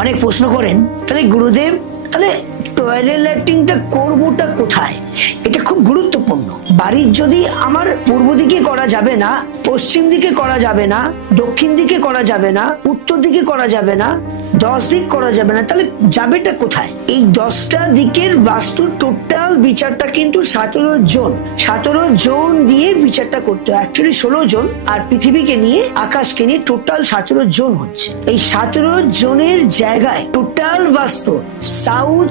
অনেক প্রশ্ন করেন, তাহলে গুরুদেব তাহলে টয়লেট ল্যাট্রিনটা করবোটা কোথায়? এটা খুব গুরুত্বপূর্ণ। বাড়ির যদি আমার পূর্ব দিকে করা যাবে না, পশ্চিম দিকে করা যাবে না, দক্ষিণ দিকে করা যাবে না, উত্তর দিকে করা যাবে না, 10 দিক করা যাবে না, তাহলে যাবেটা কোথায়? এই 10টা দিকের বাস্তু টোটাল বিচারটা কিন্তু 17 জোন দিয়ে বিচারটা করতে হয়। অ্যাকচুয়ালি 16 জোন, আর পৃথিবীকে নিয়ে আকাশকে নিয়ে টোটাল 17 জোন হচ্ছে। এই 17 জোনের জায়গায় টোটাল বাস্তু সাউথ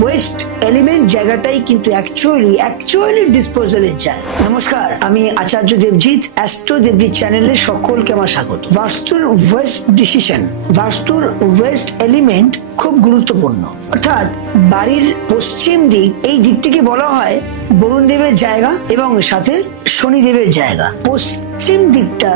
ওয়েস্ট এলিমেন্ট জায়গাটাই কিন্তু অ্যাকচুয়ালি ডিসপোজালের জায়গা। নমস্কার, আমি আচার্য দেবজিৎ, অ্যাস্ট্রো দেবজিৎ চ্যানেলে সকলকে আমার স্বাগত। বাস্তুর ওয়েস্ট এলিমেন্ট খুব গুরুত্বপূর্ণ। অর্থাৎ বাড়ির পশ্চিম দিক, এই দিকটিকে বলা হয় বরুণ দেবের জায়গা এবং সাথে শনিদেবের জায়গা। পশ্চিম দিকটা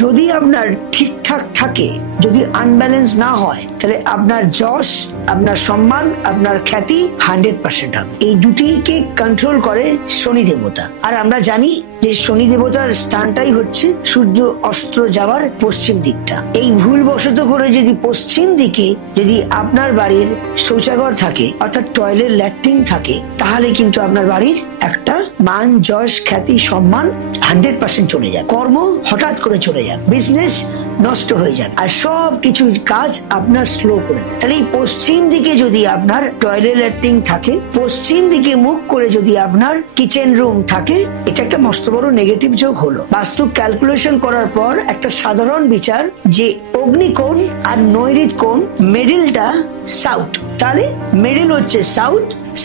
যদি আপনার ঠিকঠাক থাকে, যদি আনব্যালেন্স না হয়, তাহলে আপনার যশ, আপনার সম্মান, আপনার খ্যাতি 100% হবে। এই দুটিকে কন্ট্রোল করে শনি দেবতা। আর আমরা জানি যে শনি দেবতার স্থানটাই হচ্ছে সূর্য অস্ত যাওয়ার পশ্চিম দিকটা। এই ভুলবশত করে যদি পশ্চিম দিকে যদি আপনার বাড়ির শৌচাগার থাকে, অর্থাৎ টয়লেট ল্যাট্রিন থাকে, তাহলে কিন্তু আপনার বাড়ির একটা মান, যশ, খ্যাতি, সম্মান 100% চলে যায়। কর্ম হঠাৎ করে চলে যায়, বিজনেস নষ্ট হয়ে যায়, আর সব কিছু কাজ আপনার স্লো করে দেয়। তাহলে এই পশ্চিম দিকে যদি আপনার টয়লেট ল্যাট্রিন থাকে, পশ্চিম দিকে মুখ করে যদি আপনার কিচেন রুম থাকে, এটা একটা মস্ত বড় নেগেটিভ যোগ হলো। বাস্তু ক্যালকুলেশন করার পর একটা সাধারণ বিচার যে অগ্নিকোণ আর নৈঋত কোণ, মিডিলটা সাউথ, তাহলে মিডিল হচ্ছে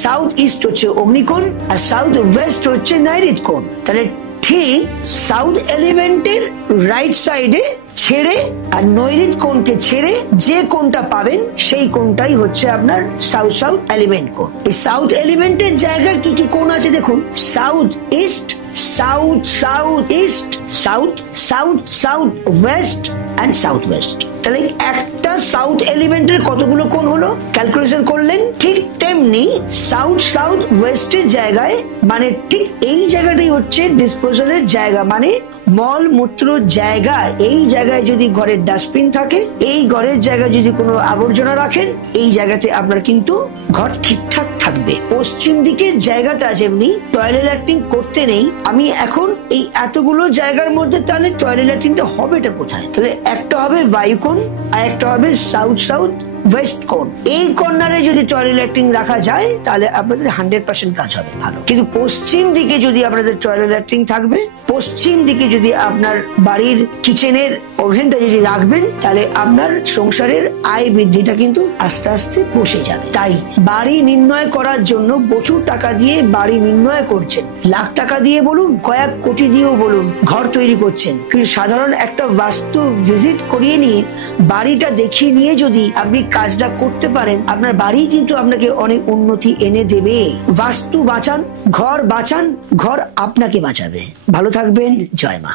সাউথ ইস্ট হচ্ছে অগ্নিকোণ, আর সাউথ ওয়েস্ট হচ্ছে নৈঋত কোণ। তাহলে ঠিক সাউথ এলিমেন্টের রাইট সাইডে ছেড়ে আর নৈঋত কোণকে ছেড়ে যে কোণটা পাবেন সেই কোণটাই হচ্ছে আপনার সাউথ এলিমেন্ট কোণ। এই সাউথ এলিমেন্টের জায়গায় কি কি কোণ আছে দেখুন, south east, south west and south west. তাহলে একটা সাউথ এলিমেন্টের কতগুলো কোণ হলো ক্যালকুলেশন করলেন। ঠিক তেমনি সাউথ ওয়েস্টের জায়গায়, মানে ঠিক এই জায়গাটাই হচ্ছে ডিসপোজালের জায়গা, মানে মল মূত্র জায়গা। এই জায়গায় যদি ঘরের ডাস্টবিন থাকে, এই ঘরের জায়গায় যদি কোনো আবর্জনা রাখেন, এই জায়গাতে আপনার কিন্তু ঘর ঠিকঠাক থাকবে। পশ্চিম দিকের জায়গাটা যেমনি টয়লেট ল্যাট্রিন করতে নেই, আমি এখন এই এতগুলো জায়গার মধ্যে তাহলে টয়লেট ল্যাট্রিনটা হবেটা কোথায়? তাহলে একটা হবে বায়ুকোণ, আর একটা হবে সাউথ ওয়েস্ট কোণ। এই কর্নারে যদি টয়লেট ল্যাট্রিন রাখা যায়, তাহলে আপনাদের 100% কাজ হবে ভালো। কিন্তু পশ্চিম দিকে যদি আপনাদের টয়লেট ল্যাট্রিন থাকবে, পশ্চিম দিকে যদি আপনার বাড়ির কিচেনের ওভেনটা যদি রাখবেন, তাহলে আপনার সংসারের আয় বৃদ্ধিটা কিন্তু আস্তে আস্তে বসে যাবে। তাই বাড়ি নির্ণয় করার জন্য প্রচুর টাকা দিয়ে বাড়ি নির্ণয় করছেন, লাখ টাকা দিয়ে বলুন, কয়েক কোটি দিয়েও বলুন, ঘর তৈরি করছেন, কিন্তু সাধারণ একটা বাস্তু ভিজিট করিয়ে নিয়ে, বাড়িটা দেখিয়ে নিয়ে যদি আপনি কাজটা করতে পারেন, আপনার বাড়ি কিন্তু আপনাকে অনেক উন্নতি এনে দেবে। বাস্তু বাঁচান, ঘর বাঁচান, ঘর আপনাকে বাঁচাবে। ভালো থাকবেন, জয় মা।